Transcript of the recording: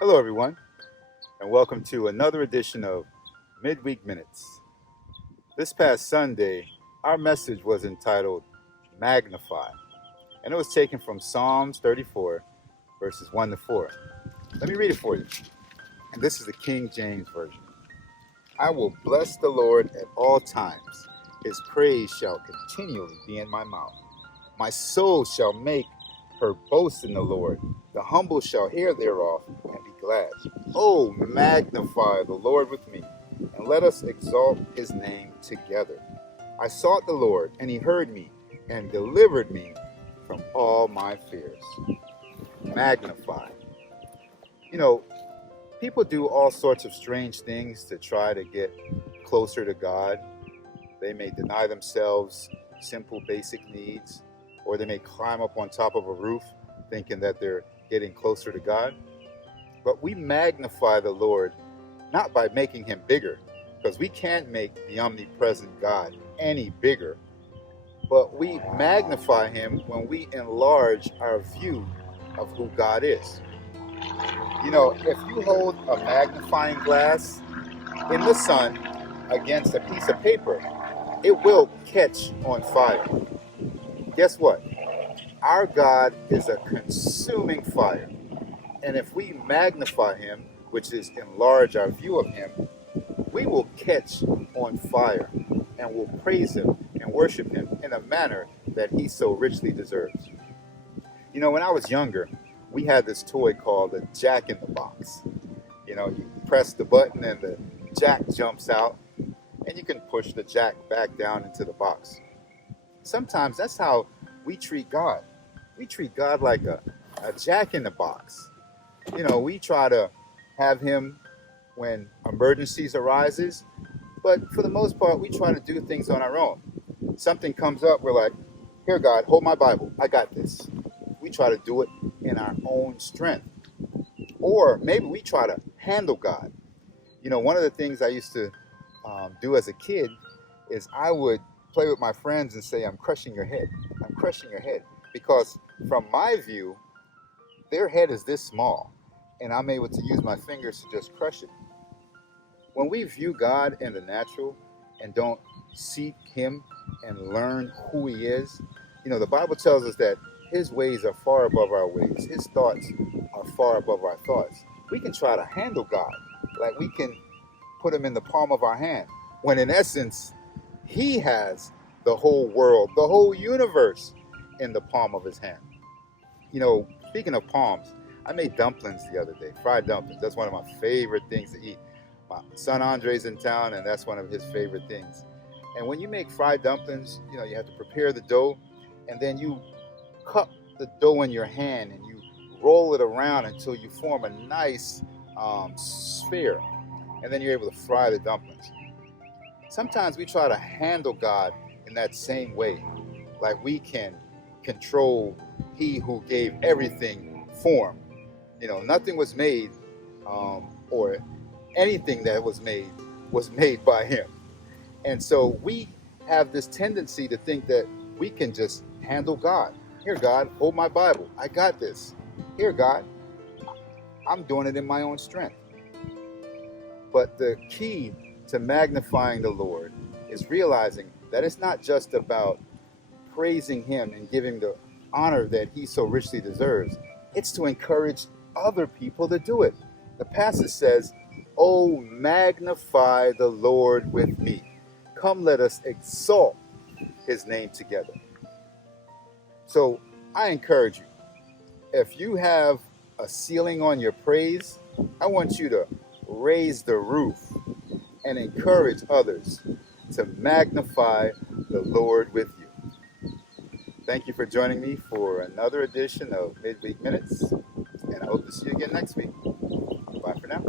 Hello, everyone, and welcome to another edition of Midweek Minutes. This past Sunday, our message was entitled Magnify, and it was taken from Psalms 34, verses 1 to 4. Let me read it for you. And this is the King James Version. I will bless the Lord at all times. His praise shall continually be in my mouth. My soul shall make her boast in the Lord. The humble shall hear thereof and be glad. Oh, magnify the Lord with me, and let us exalt his name together. I sought the Lord, and he heard me, and delivered me from all my fears. Magnify. You know, people do all sorts of strange things to try to get closer to God. They may deny themselves simple, basic needs, or they may climb up on top of a roof thinking that they're getting closer to God. But we magnify the Lord not by making him bigger, because we can't make the omnipresent God any bigger, but we magnify him when we enlarge our view of who God is. You know, if you hold a magnifying glass in the sun against a piece of paper, it will catch on fire. Guess what? Our God is a consuming fire. And if we magnify him, which is enlarge our view of him, we will catch on fire and will praise him and worship him in a manner that he so richly deserves. You know, when I was younger, we had this toy called the Jack in the Box. You know, you press the button and the jack jumps out, and you can push the jack back down into the box. Sometimes that's how we treat God. We treat God like a jack in the box. You know, we try to have him when emergencies arises, but for the most part, we try to do things on our own. Something comes up, we're like, here, God, hold my Bible. I got this. We try to do it in our own strength. Or maybe we try to handle God. You know, one of the things I used to do as a kid is I would play with my friends and say, I'm crushing your head. I'm crushing your head. Because from my view, their head is this small, and I'm able to use my fingers to just crush it. When we view God in the natural and don't seek him and learn who he is, you know, the Bible tells us that his ways are far above our ways. His thoughts are far above our thoughts. We can try to handle God, like we can put him in the palm of our hand, when in essence, he has the whole world, the whole universe in the palm of his hand. You know, speaking of palms, I made dumplings the other day, fried dumplings. That's one of my favorite things to eat. My son Andre's in town, and that's one of his favorite things. And when you make fried dumplings, you know, you have to prepare the dough, and then you cup the dough in your hand, and you roll it around until you form a nice sphere, and then you're able to fry the dumplings. Sometimes we try to handle God in that same way, like we can control he who gave everything form. You know, nothing was made, or anything that was made by him. And so we have this tendency to think that we can just handle God. Here, God, hold my Bible. I got this. Here, God, I'm doing it in my own strength. But the key to magnifying the Lord is realizing that it's not just about praising him and giving the honor that he so richly deserves. It's to encourage other people to do it. The passage says, oh, magnify the Lord with me. Come, let us exalt his name together. So I encourage you, if you have a ceiling on your praise, I want you to raise the roof and encourage others to magnify the Lord with you. Thank you for joining me for another edition of Midweek Minutes, and I hope to see you again next week. Bye for now.